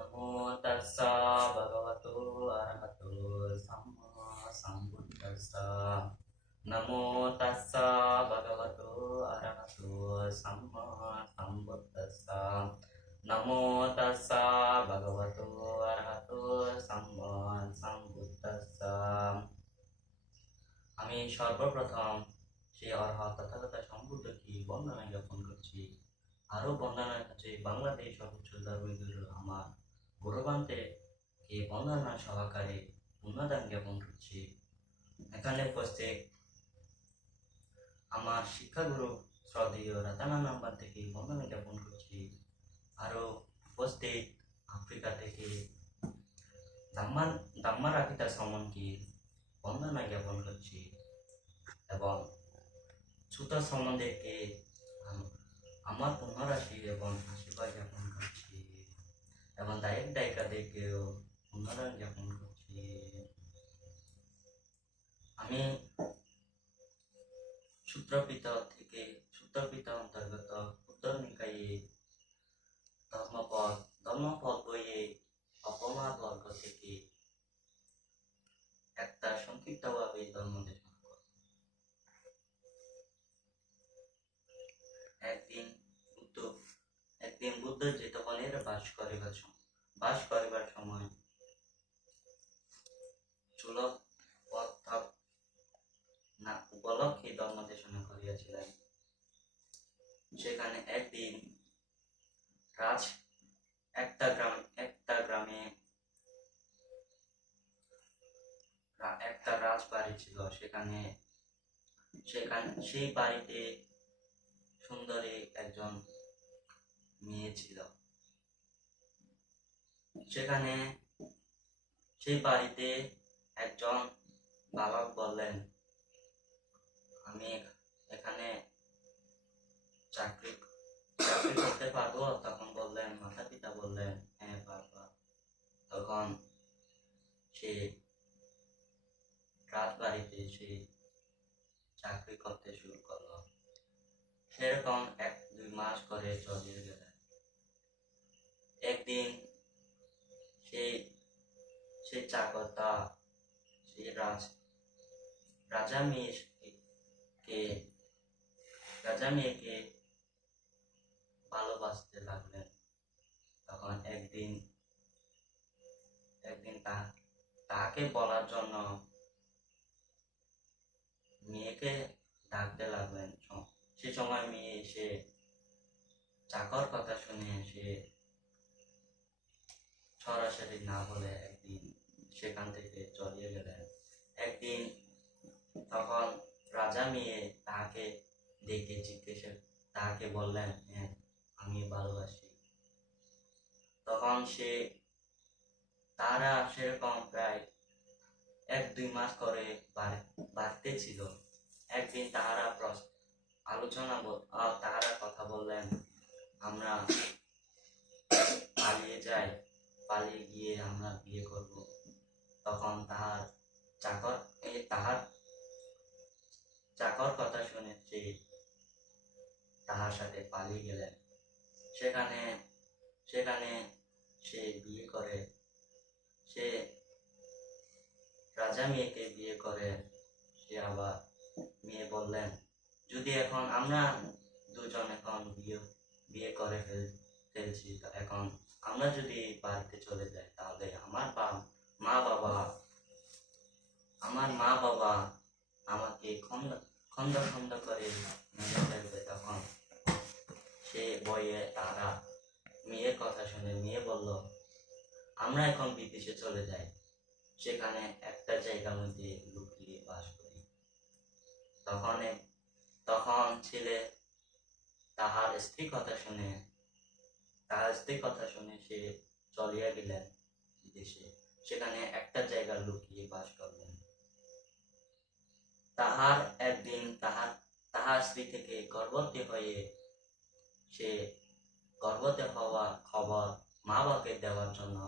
नमो तस्सा भगवतो अरहतो सम्मा सम्बुद्दस्सा। नमो तस्सा भगवतो अरहतो सम्मा सम्बुद्दस्सा। नमो तस्सा भगवतो अरहतो सम्मा सम्बुद्दस्सा। আমি সর্বপ্রথম সেই অর্হৎ তথাগত সম্বুদ্ধকে বন্দনা জ্ঞাপন করছি। আরো বন্দনার কাছে বাংলাদেশ সর্বোচ্চ ধর্মগুরু আমার গৌরবান্তে কে বন্দনা সহকারে উন্নদান জ্ঞাপন করছি। এখানে উপস্থিত আমার শিক্ষাগুরু শ্রদ্ধেয় রাতানা নাম্বার থেকে বন্দনা জ্ঞাপন করছি। আরো উপস্থিত আফ্রিকা থেকে দাম্মা রাখিতা শ্রমণকে বন্দনা জ্ঞাপন করছি এবং ছুতা সম্বন্ধেকে আমার পুনরাশি এবং আশীর্বাদ জ্ঞাপন করছি এবং দায়ক দায়িকাদেরকেও পুনরায় জ্ঞাপন করছি। আমি সূত্রপিতা অন্তর্গত উত্তর নিকায়ে ধর্মপদ বইয়ে অপবাদ বর্গ থেকে একটা সংক্ষিপ্তভাবে ধর্ম দেশনা করব। একদিন বুদ্ধ যেতবনের বাস করিবার সময় চুলক উপলক্ষে ধর্ম দেশনা করিয়াছিলেন। সেখানে একদিন একটা গ্রামে একটা রাজবাড়ি ছিল। সেই বাড়িতে সুন্দরী একজন মেয়ে ছিল। সেই বাড়িতে একজন বালক বললেন, আমি এখানে চাকরি করতে পারবো? তখন বললেন, মাতা পিতা বললেন, হ্যাঁ পারবা। তখন সে রাজবাড়িতে সে চাকরি করতে শুরু করলো। সেরকম 1-2 মাস করে চলে গেল। একদিন সেই চাকরটা সেই রাজা মেয়েকে ভালোবাসতে লাগলেন। তখন একদিন তাকে বলার জন্য মেয়েকে ডাকতে লাগলেন। সে সময় মেয়ে এসে চাকর কথা শুনে সে সরাসরি না বলে একদিন সেখান থেকে চলিয়ে গেলেন। একদিন তখন রাজা মেয়ে তাকে ডেকে তাকে বললেন, হ্যাঁ আমি ভালোবাসি। তখন তারা সেরকম প্রায় 1-2 মাস করে বাড়তে ছিল। একদিন তাহারা কথা বললেন, আমরা পালিয়ে গিয়ে আমরা বিয়ে করব। তখন তাহার চাকর কথা শুনে সে তাহার সাথে পালিয়ে গেলেন। সেখানে সে বিয়ে করে, সে রাজা মেয়েকে বিয়ে করে। সে আবার মেয়ে বললেন, যদি এখন আমরা দুজন এখন বিয়ে করে ফেলছি, এখন আমরা যদি বাড়িতে চলে যাই তাহলে আমার মা বাবা আমাকে খন্ড খন্ড করে মেরে ফেলবে। তখন সে বইয়ে তারা মেয়ের কথা শুনে মেয়ে বলল, আমরা এখন বিদেশে চলে যাই, সেখানে একটা জায়গার মধ্যে লুকিয়ে বাস করি। তখন ছেলে তাহার স্ত্রী কথা শুনে সে চলিয়া গেলেন বিদেশে। সেখানে একটা জায়গা লুকিয়ে বাস করলেন। একদিন তাহার স্ত্রী থেকে গর্ভবতী হয়ে সে গর্ভবতী হওয়ার খবর মা বাবাকে দেওয়ার জন্য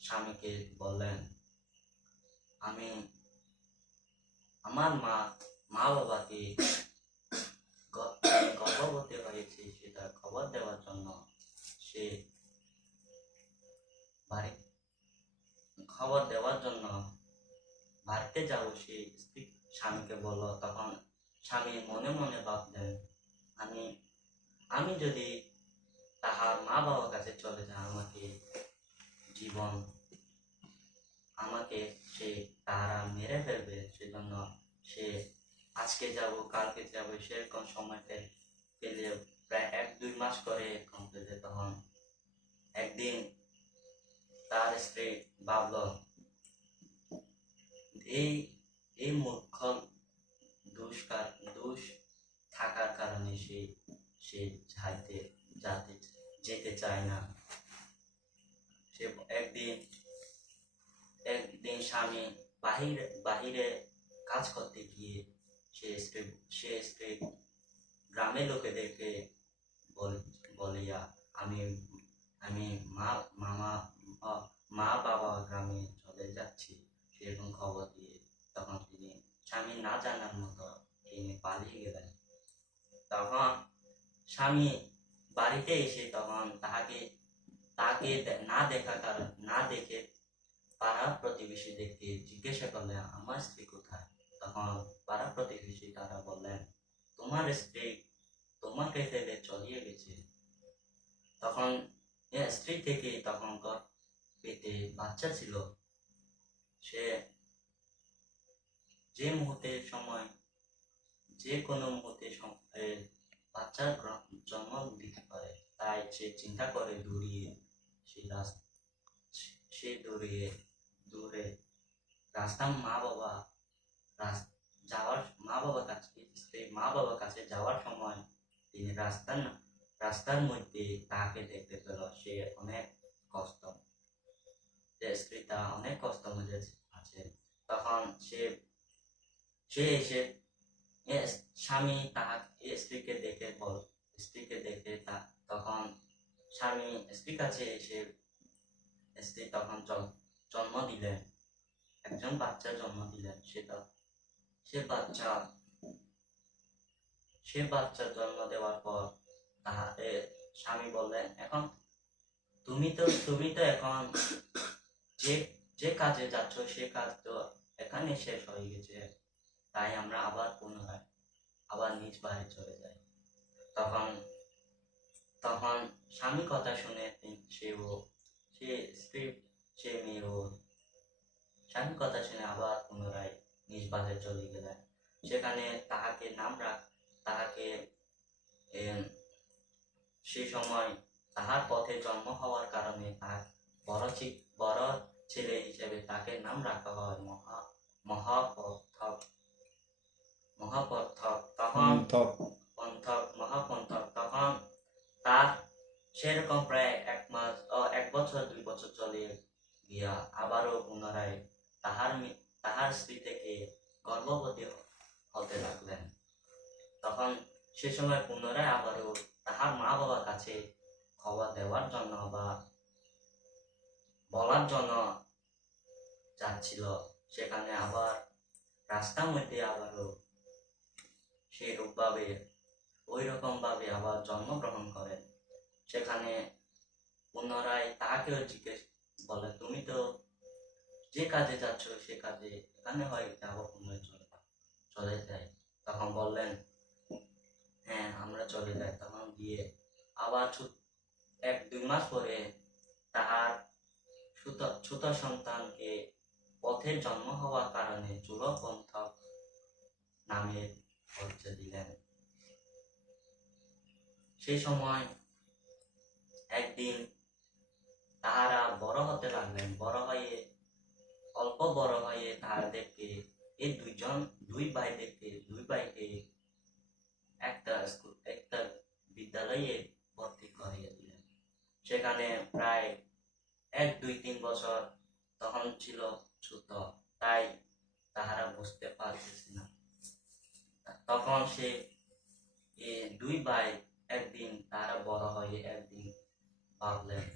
স্বামীকে বললেন, আমি আমার মা বাবাকে গর্ভবতী হয়েছে সেটা খবর দেওয়ার জন্য সে বাড়ি খবর দেওয়ার জন্য বাড়িতে যাবো, সে স্ত্রী স্বামীকে বলল। তখন স্বামী মনে মনে ভাবলেন, আমি আমি যদি তাহার মা বাবার কাছে চলে যায়, জীবন আমাকে সে তারা মেরে ফেলবে। সেজন্য সে আজকে যাব কালকে যাব সেরকম সময় পেলে প্রায় 1-2 মাস করে এরকম পেলে। তখন একদিন তার স্ত্রী ভাবল, এই এই মূর্খ দোষ থাকার কারণে সে সে যাতে যেতে চায় না। সে একদিন স্বামী বাহিরে কাজ করতে গিয়ে সে স্ত্রী গ্রামের লোকেদেরকে বলিয়া, আমি আমি মা বাবা গ্রামে চলে যাচ্ছি সেরকম খবর দিয়ে, তখন তিনি স্বামী না জানার মতো তিনি পালিয়ে গেলেন। তখন স্বামী বাড়িতে এসে তখন তাকে না দেখে পাড়া প্রতিবেশীদেরকে জিজ্ঞাসা করলেন, আমার স্ত্রী কোথায়? তখন পাড়া প্রতিবেশী তারা বললেন, তোমার স্ত্রী তোমাকে ফেলে চলিয়ে গেছে। তখন স্ত্রী থেকে তখন পেটে বাচ্চা ছিল। সে যে কোনো মুহূর্তে বাচ্চার জন্ম দিতে পারে। তাই সে চিন্তা করে দূরে রাস্তা মা বাবার কাছে যাওয়ার সময় তিনি রাস্তার মধ্যে তাকে দেখতে পেল। সে অনেক কষ্ট স্ত্রীটা অনেক কষ্ট মধ্যে আছে। তখন সে এসে স্বামী স্ত্রীকে দেখে তখন স্বামী স্ত্রীর কাছে এসে স্ত্রী তখন একজন বাচ্চা জন্ম দিলেন। সে বাচ্চা জন্ম দেওয়ার পর স্বামী বললেন, এখন তুমি তো এখন যে কাজে যাচ্ছ সে কাজ তো এখানে শেষ হয়ে গেছে। তাই আমরা আবার নিজ বাড়ি চলে যাই। তখন স্বামী কথা শুনে স্বামী কথা শুনে আবার পুনরায় নিজ বাড়ি চলে গেলেন। সেখানে তাহাকে সে সময় তাহার পথে জন্ম হওয়ার কারণে তার বড় ছেলে হিসেবে তাকে নাম রাখা হয় মহাপথক। তখন তখন তার সেরকম প্রায় 1 বছর 2 বছর চলে গিয়া আবারও পুনরায় তাহার স্ত্রী থেকে গর্ভবতী হতে লাগলেন। তখন সে সময় পুনরায় আবারও তাহার মা বাবার কাছে খবর দেওয়ার জন্য বা বলার জন্য যাচ্ছিল। সেখানে আবার রাস্তার মধ্যে আবারও ওই রকম ভাবে আবার জন্মগ্রহণ করেন। সেখানে পুনরায় তাকেও জিজ্ঞেস বলে, তুমি তো যে কাজে যাচ্ছ সে কাজে এখানে হয় আবার পুনরায় চলে যায়। তখন বললেন, হ্যাঁ আমরা চলে যাই। তখন গিয়ে আবার 1-2 মাস পরে তাহার ছোট সন্তানকে পথে জন্ম হওয়ার কারণে চূড়পন্থক নামের পরিচয় দিলেন। সেই সময় একদিন তাহারা বড় হতে লাগলেন। অল্প বড় হয়ে তাহাদেরকে এই দুই ভাইকে একটা বিদ্যালয়ে ভর্তি করিয়ে দিলেন। সেখানে প্রায় 1-2-3 বছর তখন ছিল ছোট, তাই তাহারা বুঝতে পারতেছে না। তখন সে দুই ভাই একদিন তারা বড় হয়ে একদিন ভাবলেন,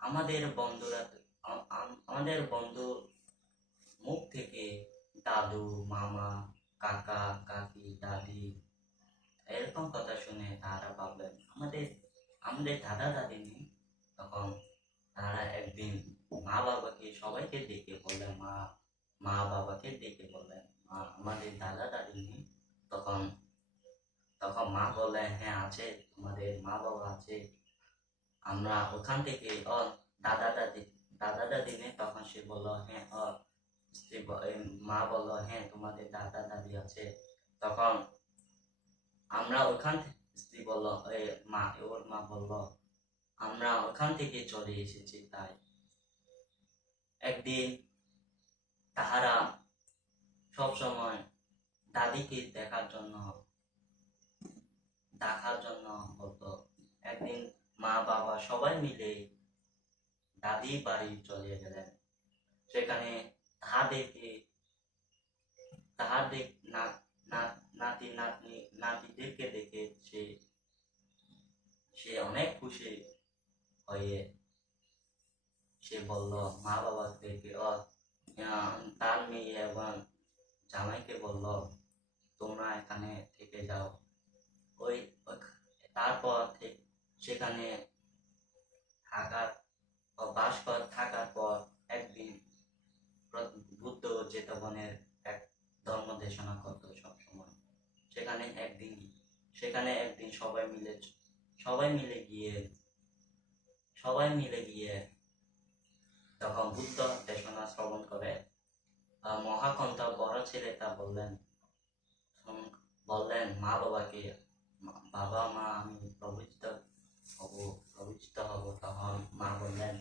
আমাদের বন্ধুর মুখ থেকে দাদু, মামা, কাকা, কাকি, দাদি এরকম কথা শুনে তারা ভাবলেন, আমাদের দাদা দাদি নেই। তখন তারা একদিন মা বাবাকে সবাইকে ডেকে বললেন, মা বাবাকে ডেকে বললেন, আমাদের দাদা দাদি নেই? তখন তখন মা বললেন, হ্যাঁ আছে, তোমাদের মা বাবা আছে, আমরা ওখান থেকে দাদা দাদি দাদা দাদি নেই? তখন সে বলল, হ্যাঁ মা বলল, হ্যাঁ তোমাদের দাদা দাদি আছে। তখন আমরা ওখান স্ত্রী বলল, ওর মা বলল, আমরা ওখান থেকে চলে এসেছি। তাই একদিন তাহারা সব সময় দাদিকে দেখার জন্য বলতো। একদিন মা বাবা সবাই মিলে দাদি বাড়ি চলে গেলেন। সেখানে তাহাদেরকে তাহাদের নাতি নাতিদেরকে দেখে সে অনেক খুশি হয়ে সে বলল মা বাবাদেরকে, তার মেয়ে এবং জামাইকে বলল, তোমরা এখানে থেকে যাও। তারপর সেখানে থাকার পর একদিন বুদ্ধ চেতবনের এক ধর্ম দেশনা করত সবসময়। সেখানে একদিন সবাই মিলে গিয়ে তখন বুদ্ধ দেশনা শ্রবণ করে। মহাকন্ত বড় ছেলেটা বললেন মা বাবাকে, বাবা মা আমি প্রবচিত হব। তখন মা বললেন,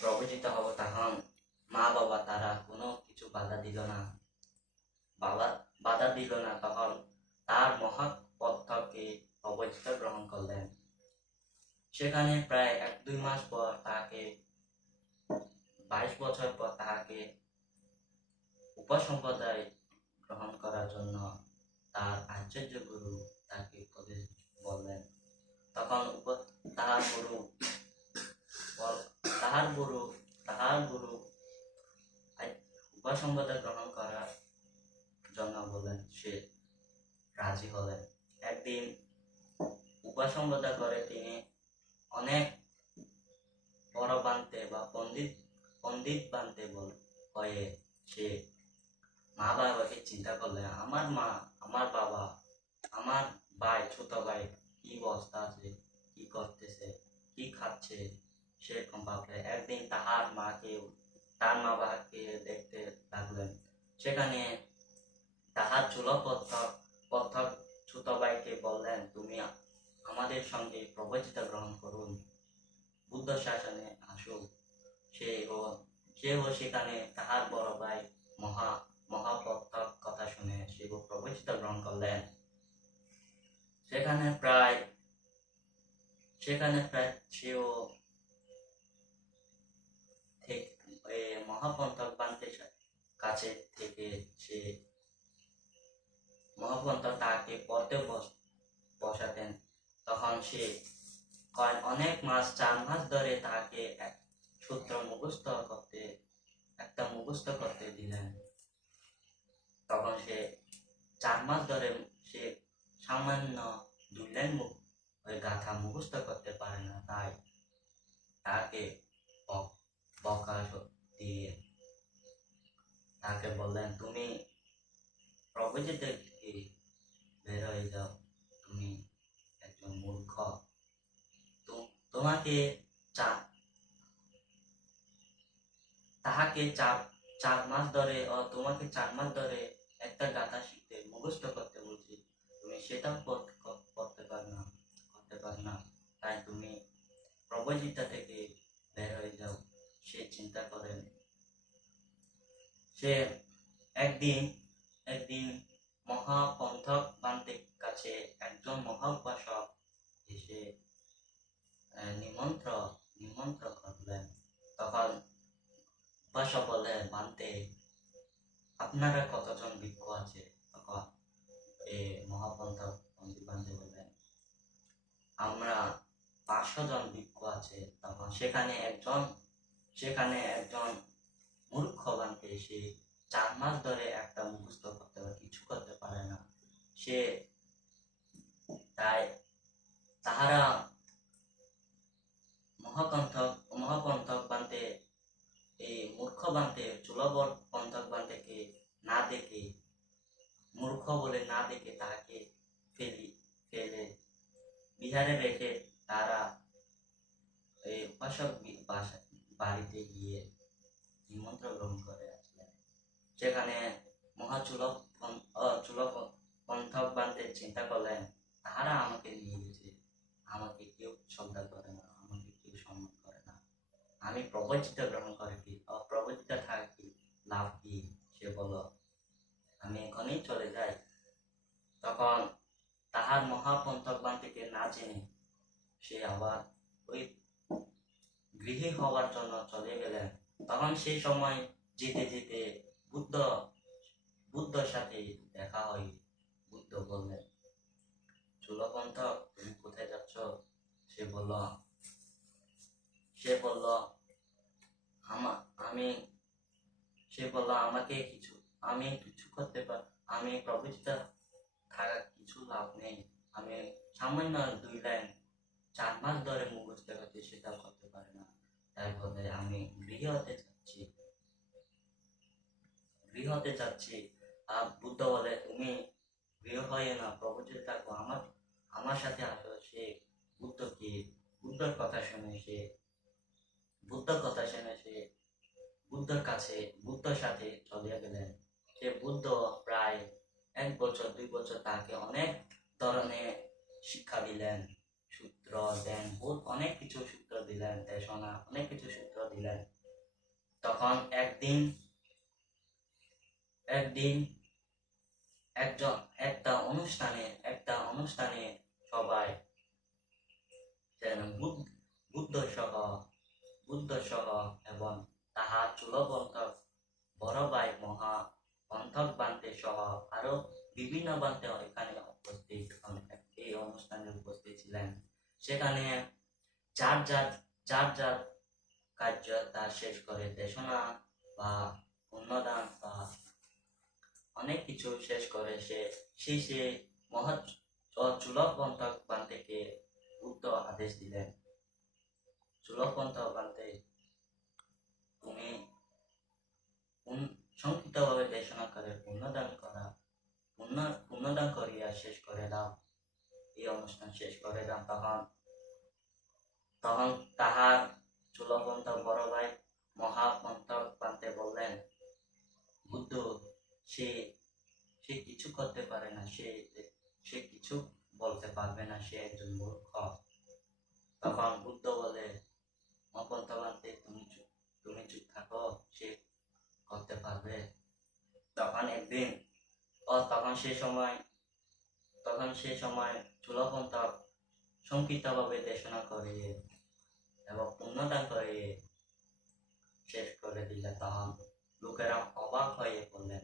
প্রবচিত হব। তখন মা বাবা তারা কোনো কিছু বাধা দিল না। তখন তার মহাপথকে প্রবচিত গ্রহণ করলেন। সেখানে প্রায় 1-2 মাস পর, তাকে 22 বছর পর, তাহাকে উপসম্প্রদায় গ্রহণ করার জন্য তার আচার্য গুরু তাকে উপদেশ বললেন। তখন তাহার গুরু উপসম্প্রদায় গ্রহণ করার জন্য বললেন, সে রাজি হলেন। একদিন উপসম্প্রদায় করে তিনি অনেক বড় বানতে বা পণ্ডিত বানতে হয়ে সে মা বাবাকে চিন্তা করলেন, আমার মা, আমার বাবা, আমার ভাই, ছোট ভাই কি অবস্থা আছে, কি করতেছে, কি খাচ্ছে, সেরকম ভাবলেন। একদিন তার মা বাবাকে দেখতে লাগলেন। সেখানে তাহার পথক ছোট ভাইকে বললেন, তুমি আমাদের সঙ্গে প্রবচিত গ্রহণ করুন, বুদ্ধ শাসনে আসুক। সেও সেখানে তাহার বড় ভাই মহাপথক কথা শুনে সেও প্রবচিত গ্রহণ করলেন। সেখানে প্রায় সেও মহাপন্থক বান্তের কাছে থেকে সে মহাপন্থক তাকে পড়তে বসাতেন। তখন সে অনেক মাস, 4 মাস ধরে তাকে সূত্র মুখস্থ করতে দিলেন। তখন সে 4 মাস ধরে সে সামান্য 2 লাইন গাথা মুখস্থ করতে পারে না। তাই তাকে বকা দিয়ে তাকে বললেন, তুমি প্রবচিতে বের হয়ে যাও, তুমি একজন মূর্খ। তোমাকে তাহাকে 4 মাস ধরে একটা গাথা শিখতে, মুখস্থ করতে বলছি, তুমি সেটাও করতে পার না। তাই তুমি প্রবচিতা থেকে বের হয়ে যাও। সে চিন্তা করেন। সে একদিন মহাপন্থক বান্তের কাছে একজন মহাউপাসক এসে নিমন্ত্রণ করলেন। তখন উপাসক বললেন, বান্তে, আপনারা কতজন ভিক্ষু আছে? তখন মহাপন্থক বান্তে বললেন, আমরা 500 জন ভিক্ষু আছে। তখন সেখানে একজন মূর্খ বান্তে, সে 4 মাস ধরে একটা মুখস্থ কিছু করতে পারে না। তাই তাহারা মহাপন্থক বান্তে পন্থক বান্তেকে না দেখে, মূর্খ বলে না দেখে তাকে ফেলে বিহারে রেখে তারা এই উপাসক বাড়িতে গিয়ে নিমন্ত্রণ গ্রহণ করে আসলেন। সেখানে চুলক পন্থক বান্তে চিন্তা করলেন, তাহারা আমাকে নিয়ে গেছে, আমাকে কেউ শ্রদ্ধা করে না, আমাকে কেউ সম্মান করে না, আমি প্রবচিত গ্রহণ করে কি, অপ্রবচিত থাকি লাভ কি? সে বলল, আমি এখনই চলে যাই। তখন তাহার মহাপন্থক বান্তিকে না জেনে সে আবার ওই গৃহী হওয়ার জন্য চলে গেলেন। তখন সেই সময় যেতে যেতে বুদ্ধর সাথে দেখা হয়। বুদ্ধ বললেন, চুলপন্থক, তুমি কোথায় যাচ্ছ? সে বলল আমাকে আমি কিছু করতে পার, আমি প্রবৃত্ত থাকা কিছু লাভ নেই, আমি সামান্য 2 লাইন 4 মাস ধরে মুখস্থ করতে, সেটাও করতে পারি না, তাই বলে আমি গৃহতে যাচ্ছি। বুদ্ধ বলে, তুমি গৃহ হয় না, প্রবচিত থাকো, আমার সাথে আসো। সে বুদ্ধর কথা শুনে সে বুদ্ধর সাথে চলে গেলেন। সে বুদ্ধ প্রায় 1 বছর 2 বছর তাকে অনেক ধরনের শিক্ষা দিলেন, সূত্র দেন, অনেক কিছু সূত্র দিলেন, দেশনা অনেক কিছু সূত্র দিলেন। তখন একদিন একটা অনুষ্ঠানে সবাই বুদ্ধ সহ এবং তাহার চুলপন্থক বড় ভাই মহা পন্থক বান্তে সহ আরো বিভিন্ন বান্তে এখানে উপস্থিত, এই অনুষ্ঠানে উপস্থিত ছিলেন। সেখানে যার যার কার্য তা শেষ করে দেশনা বা পুণ্যদান বা অনেক কিছু শেষ করে সে মহৎ চুলপন্থক বান্তেকে বুদ্ধ আদেশ দিলেন, চুলপন্থক বান্তে, তুমি সংক্ষিপ্তভাবে দেশনা করে পুণ্যদান করিয়া শেষ করে দাও, এই অনুষ্ঠান শেষ করে দাও। তখন তাহার চুলপন্থক বড় ভাই মহাপন্থক বান্তে বললেন, বুদ্ধ, সে কিছু করতে পারে না, সে কিছু বলতে পারবে না, সে একজন মূর্খ। তখন বুদ্ধ বলে, মহাপন্থক বান্তে, তুমি চুপ থাকো, সে করতে পারবে। তখন সে সময় চুলপন্থক সংক্ষিপ্তভাবে দেশনা করিয়ে এবং পুণ্যদান করিয়ে শেষ করে দিলে। তখন লোকেরা অবাক হয়ে বললেন,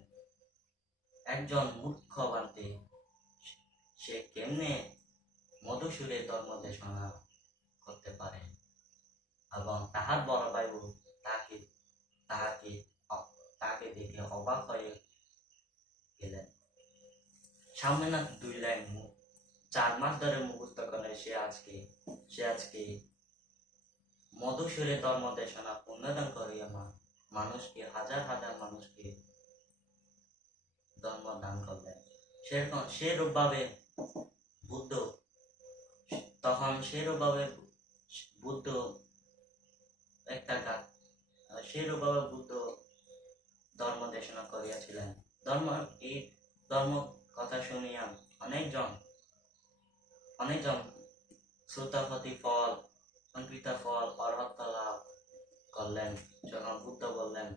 একজন মূর্খ বান্তি সে কেমনে মধুসূরে ধর্ম দেশনা করতে পারে? এবং তাহার বড় ভাই তাকে দেখে অবাক হয়ে গেলেন। সামান্য 2 লাইন 4 মাস ধরে মুখস্থ করে সে আজকে মধুসূরে ধর্ম দেশনা পুণ্যদান করিয়া মানুষকে, হাজার হাজার মানুষকে ধর্ম দান করলেন। সেরূপভাবে বুদ্ধ ধর্ম দেশনা করিয়াছিলেন। এই ধর্ম কথা শুনিয়া অনেকজন শ্রোতাপতি ফল, সংকৃত ফল, অরহত লাভ করলেন। যখন বুদ্ধ বললেন,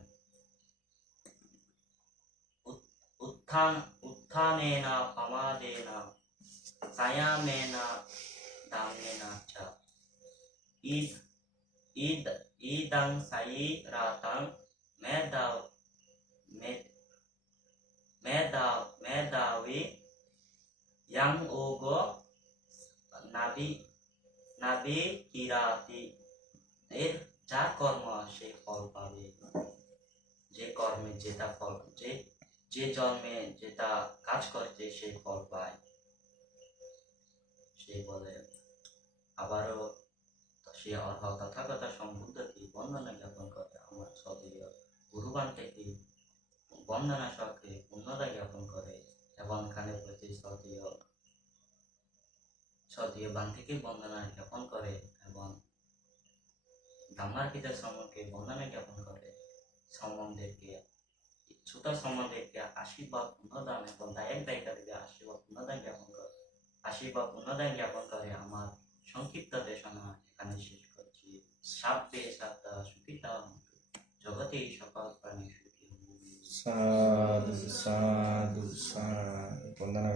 উত্থানেন প্রমাদেন সংযমেন দম্যেন চ ইদং সঈরতং মেধাবী ইয়ং যোগো নাভিকিরাতি। এর যা কর্ম সে ফল পাবে, যে কর্মে যেটা ফল, যে জন্মে যেটা কাজ করছে সে ফল পায়। সে বলে, আবারও সে তথাগত সম্বুদ্ধকে বন্দনা জ্ঞাপন করে আমার সদীয় গুরু ভগবান থেকে বন্দনা সহকারে পূর্ণতা জ্ঞাপন করে এবং খানের প্রতি সদীয় বান থেকে বন্দনা জ্ঞাপন করে এবং ধামার্কিতের সম্মুখে বন্দনা জ্ঞাপন করে সম্বন্ধেরকে ছোট সম্বন্ধেরকে আশীর্বাদ পুনর্দান এবং দায়ক দায়িকারীকে আশীর্বাদ পুনর্দান জ্ঞাপন করে আমার সংক্ষিপ্ত দেশনা এখানে শেষ করছি। সাব্বে সাত্তা সুখিতা জগতে সকল প্রাণী সুখী। সাধু সাধু সাধু বন্দনা